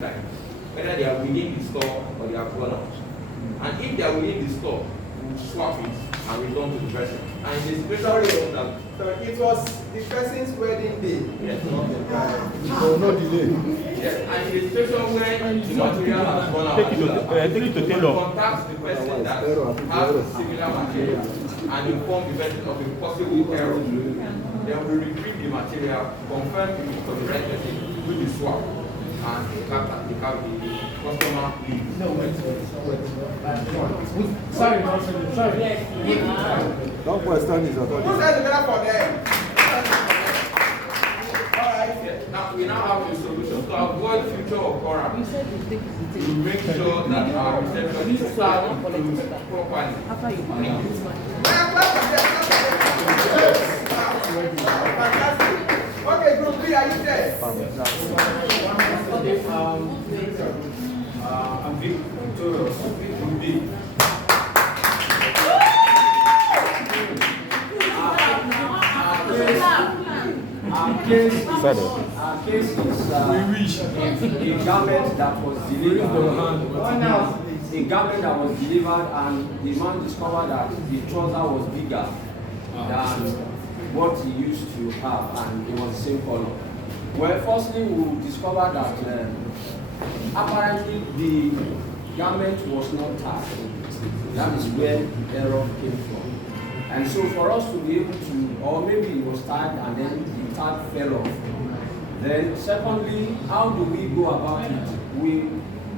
whether they are within the store or they are gone out. And if they are within the store, we will swap it and return to the person. And in the situation that so it was the person's wedding day. yes, not the bride. So no delay. Yes, and in the situation where the material has gone out, Take it to we tailor. contact the person that has similar material and inform the person of a possible error. Then we retrieve the material, confirm it for the right person, do the swap, and the customer leaves. No, wait. Sorry. Don't question his authority. Who said the better for them? Alright. Yes. Now we have a solution to avoid future occurrence. You said you take We make sure that our reception is properly. after you collect this money. Fantastic. Okay, group B, are you there? I'm Victor B. Our case is a garment that was delivered. A garment that was delivered, and the man discovered that the trouser was bigger than what he used to have, and it was the same color. Well, firstly, we discovered that apparently the garment was not tied. That is where the error came from. And so for us to be able to, or maybe it was tied and then the tag fell off. Then secondly, how do we go about it? We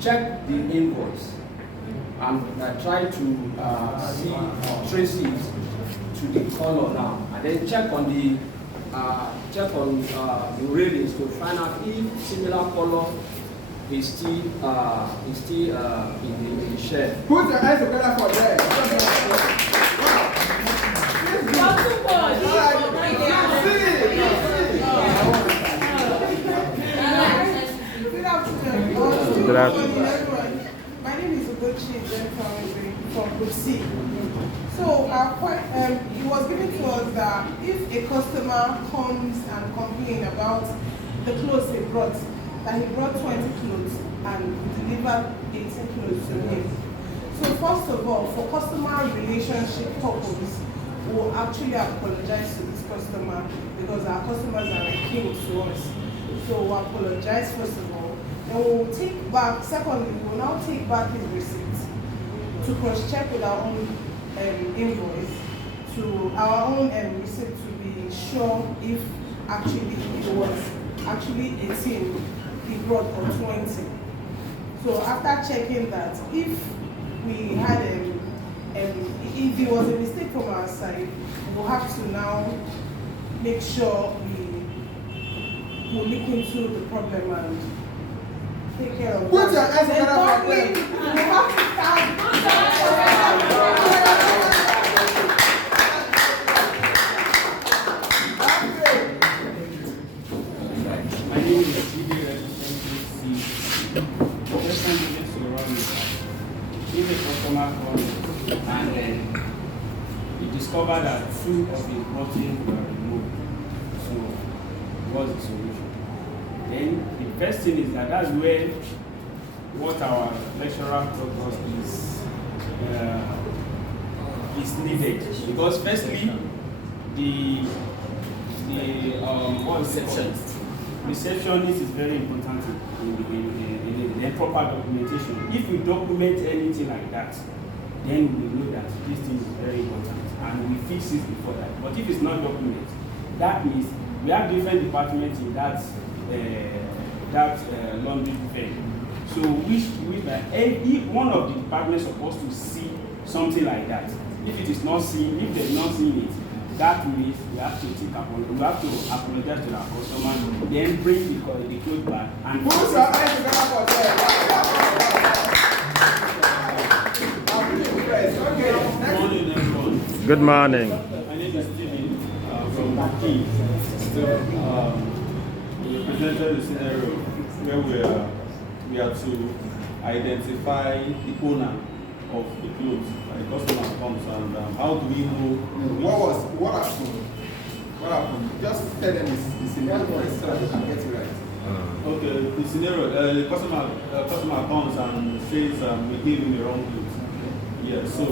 check the invoice and try to trace it to the color now, and then check on the railings to find out if similar color is still in the shelf. Put your hands together for them. Good afternoon. My name is Ugochi from Group C. So it was given to us that if a customer comes and complains about the clothes he brought, that he brought 20 clothes and delivered 18 clothes to him. So first of all, for customer relationship purpose, we will actually apologize to this customer because our customers are like kin to us. So we apologize first of all. Then we will take back, secondly, we will now take back his receipt to cross-check with our own invoice, to our own receipt to be sure if actually it was actually 18 he brought or 20. So after checking that, if we had if there was a mistake from our side, we'll have to now make sure we will look into the problem and take care of Put your hands Then together for thirdly, them. we have to start. My name is TB Representative C. The question is to run is that if a customer comes and then he discovers that two of his buttons were removed, so what's the solution? Then the first thing is that that's where what our lecturer taught us is needed, because firstly receptionist is very important in the proper documentation. If we document anything like that, then we know that this thing is very important and we fix it before that. But if it's not documented, that means we have different departments in that laundry firm. So which if one of the departments is supposed to see something like that. If it is not seen, if they've not seen it, that means we have to apologize to our customer, then bring the clothes back and Put your hands together for them. Okay, next. morning, everyone. Good morning. My name is Stephen from Key. Still, we presented the scenario where we are to identify the owner of the clothes. The customer comes and how do we know? What happened? What happened? Just tell them this in one voice so that they can get it right. Okay, the scenario, the customer comes and says we gave him the wrong goods. Yeah, so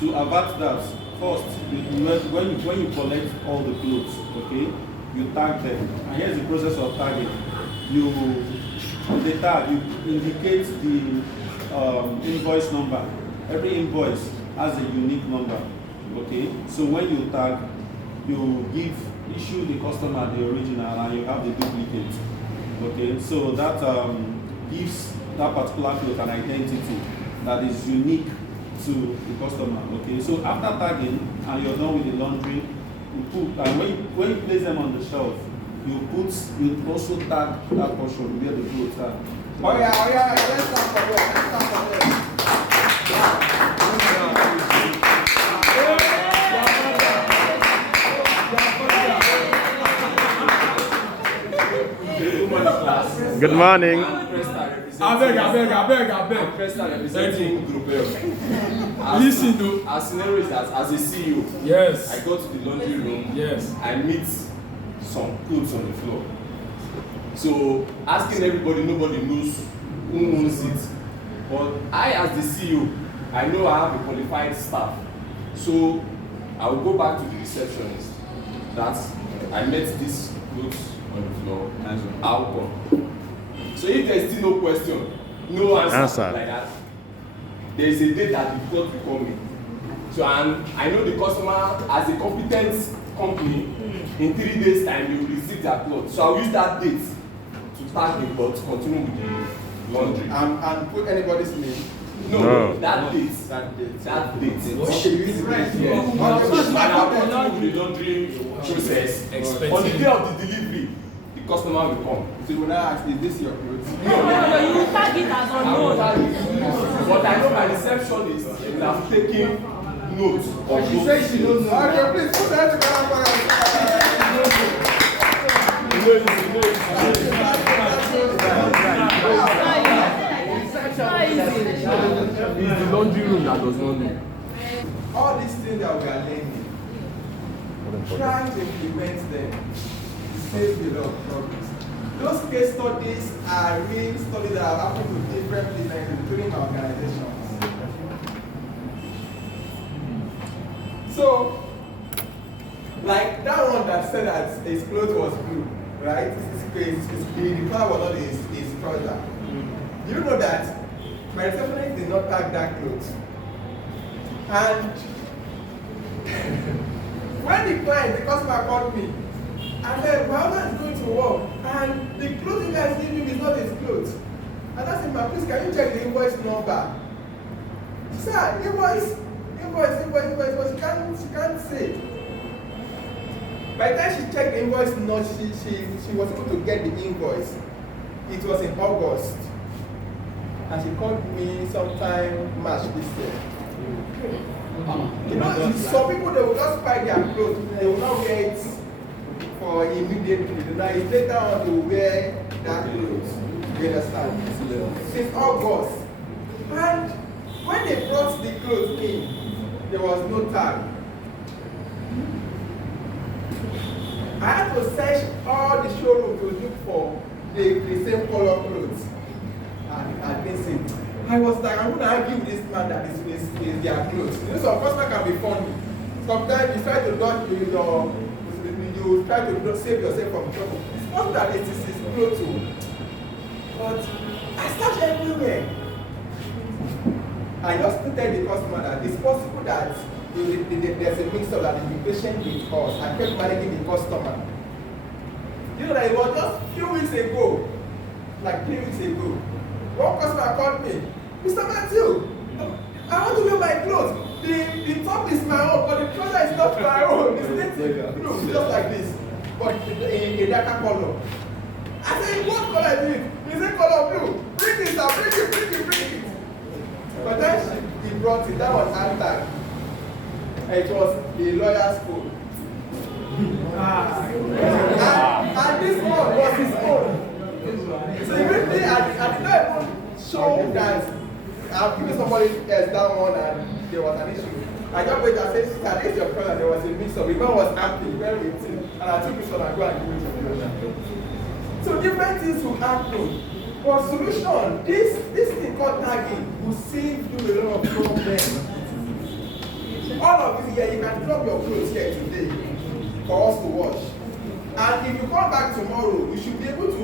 to avert that, first, when you collect all the clothes, okay, you tag them. And here's the process of tagging. On the tag, you indicate the invoice number. Every invoice has a unique number, okay? So when you tag, you issue the customer the original and you have the duplicate, okay? So that gives that particular cloth an identity that is unique to the customer, okay? So after tagging and you're done with the laundry, you put, and when you place them on the shelf, you also tag that portion where the clothes are. Oh yeah, let's start from there. Good morning. I beg. Cresta representing Group L. Listen to. Our scenario is that as a CEO, Yes. I go to the laundry room, Yes. I meet some clothes on the floor. So asking everybody, nobody knows who owns it. But I, as the CEO, I know I have a qualified staff. So I will go back to the receptionist that I met this clothes on the floor and how come. So if there is still no question, no answer like that, there is a date that the cloth will call me. So and I know the customer as a competent company, in 3 days time they will receive their cloth. So I will use that date to start the cloth, continue with the laundry. And put anybody's name. No, that date. That date. That date. Okay, you use it. Yeah. Okay, And I will continue with the laundry process. On the day of the delivery, the customer will come. So you will now ask, is this your clothes? No, you tag it as I will unknown. tag it. But I know my receptionist will have taken note of She those says she things. don't know. Okay, please put that together for us. It's the laundry room that does not know. All these things that we are learning, trying to implement them, saves a lot of problems. Those case studies are real studies that have happened to different people, including organizations. So, like that one that said that his clothes was blue, right? The color was not his trouser. You know that my receptionist did not tag that clothes. And when the customer called me, I said, my husband is going to work, and the clothes you guys give him is not his clothes. And I said, please, can you check the invoice number? She said, invoice, but she can't say. By the time she checked the invoice, she was able to get the invoice. It was in August. And she called me sometime March this year. You know, some people, they will just buy their clothes, they will not wear it for immediately. Now it's later on they will wear that clothes. You understand? Since August. And when they brought the clothes in, there was no tag. I had to search all the showroom to look for the same color clothes. And I didn't see. I was like, I'm going to argue with this man that is their clothes. You know, some customer can be funny. Sometimes you try to dodge you try to save yourself from trouble. It's not that it is his clothes, but I searched everywhere. I just to tell the customer that it's possible that there's a mix-up that the patient with us. I kept managing the customer. You know that it was just a few weeks ago, like 3 weeks ago, one customer called me, Mr. Matthew, I want to wear my clothes. The top is my own, but the trouser is not my own. It's native blue, just like this, but in a darker color. I said, what color is it? He said, color blue. Bring it, sir, bring it. But then he brought it, that was hand-tag. It was the lawyer's code. And this one was his own. So immediately, I did not even show that I've given somebody else that one and there was an issue. I just waited and said, that is your brother, there was a mix-up. The man was happy, very waiting. And I took this one and go and give it to the other. So different things will happen. But solution, this thing called tagging will save you a lot of problems. All of you here, you can drop your clothes here today for us to wash. And if you come back tomorrow, we should be able to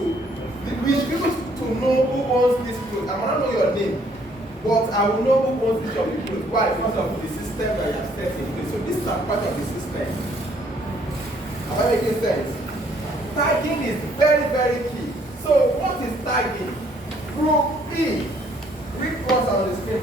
know who owns this clothes. I might not know your name, but I will know who owns each of the clothes. Why? Because of the system that you have set in place. So this is a part of the system. Am I making sense? Tagging is very, very key. So what is tagging? Group E. Read what's on the screen.